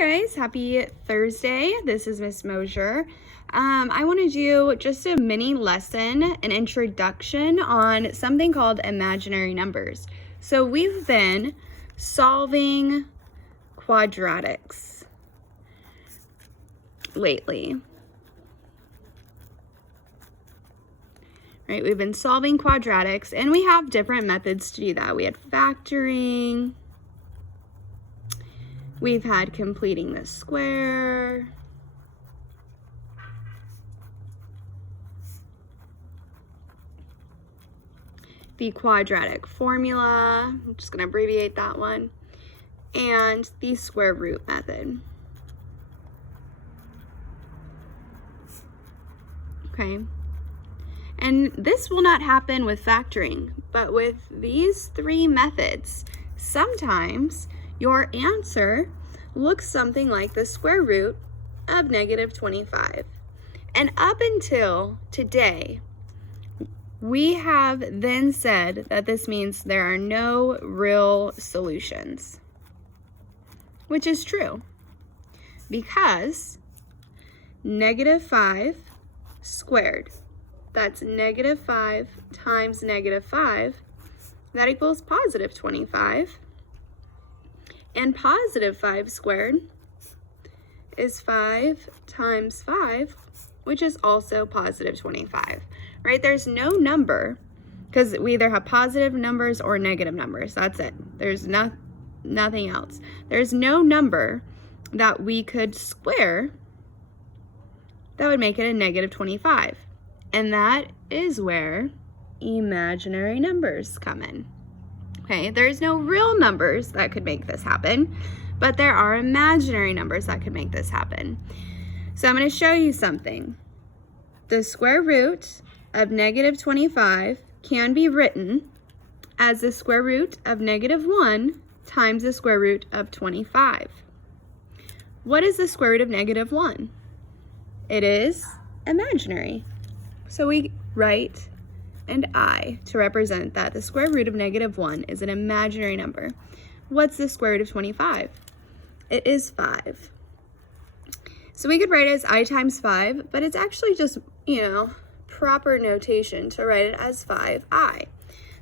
guys, happy Thursday. This is Miss Mosier. I want to do just a mini lesson, an introduction on something called imaginary numbers. So we've been solving quadratics lately. Right, we've been solving quadratics and we have different methods to do that. We had factoring. We've had completing the square. The quadratic formula, I'm just going to abbreviate that one, and the square root method. Okay, and this will not happen with factoring, but with these three methods, sometimes your answer looks something like the square root of -25. And up until today, we have then said that this means there are no real solutions, which is true, because -5 squared, that's -5 times -5, that equals +25. And +5 squared is 5 times 5, which is also +25, right? There's no number, because we either have positive numbers or negative numbers. That's it. There's nothing else. There's no number that we could square that would make it a -25. And that is where imaginary numbers come in. Okay, there's no real numbers that could make this happen, but there are imaginary numbers that could make this happen. So I'm going to show you something. The square root of -25 can be written as the square root of -1 times the square root of 25. What is the square root of -1? It is imaginary. So we write and I to represent that the square root of -1 is an imaginary number. What's the square root of 25? It is 5. So we could write it as I times 5, but it's actually just, proper notation to write it as 5i.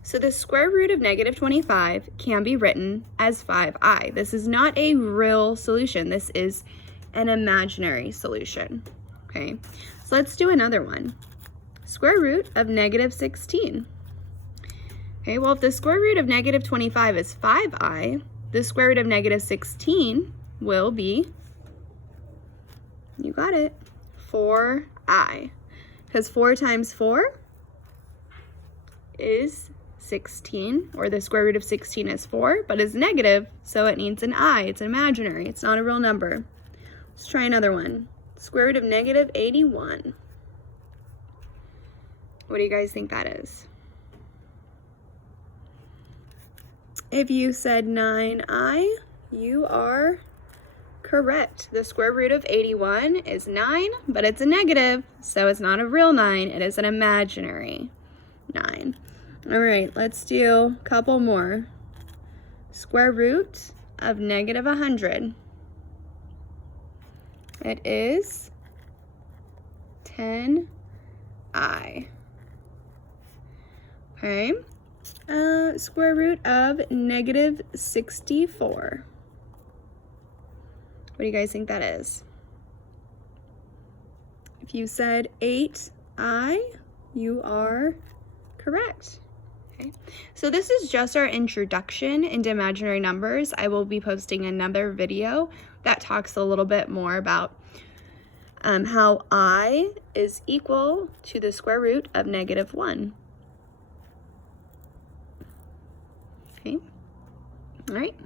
So the square root of -25 can be written as 5i. This is not a real solution. This is an imaginary solution. Okay, so let's do another one. Square root of -16. Okay, well, if the square root of -25 is 5i, the square root of -16 will be, you got it, 4i. Because 4 times 4 is 16, or the square root of 16 is 4, but it's negative, so it needs an I. It's imaginary. It's not a real number. Let's try another one. Square root of -81. What do you guys think that is? If you said 9i, you are correct. The square root of 81 is 9, but it's a negative, so it's not a real 9. It is an imaginary 9. All right, let's do a couple more. Square root of -100. It is 10i. Okay, square root of -64. What do you guys think that is? If you said 8i, you are correct. Okay, so this is just our introduction into imaginary numbers. I will be posting another video that talks a little bit more about how I is equal to the square root of -1. Okay, all right.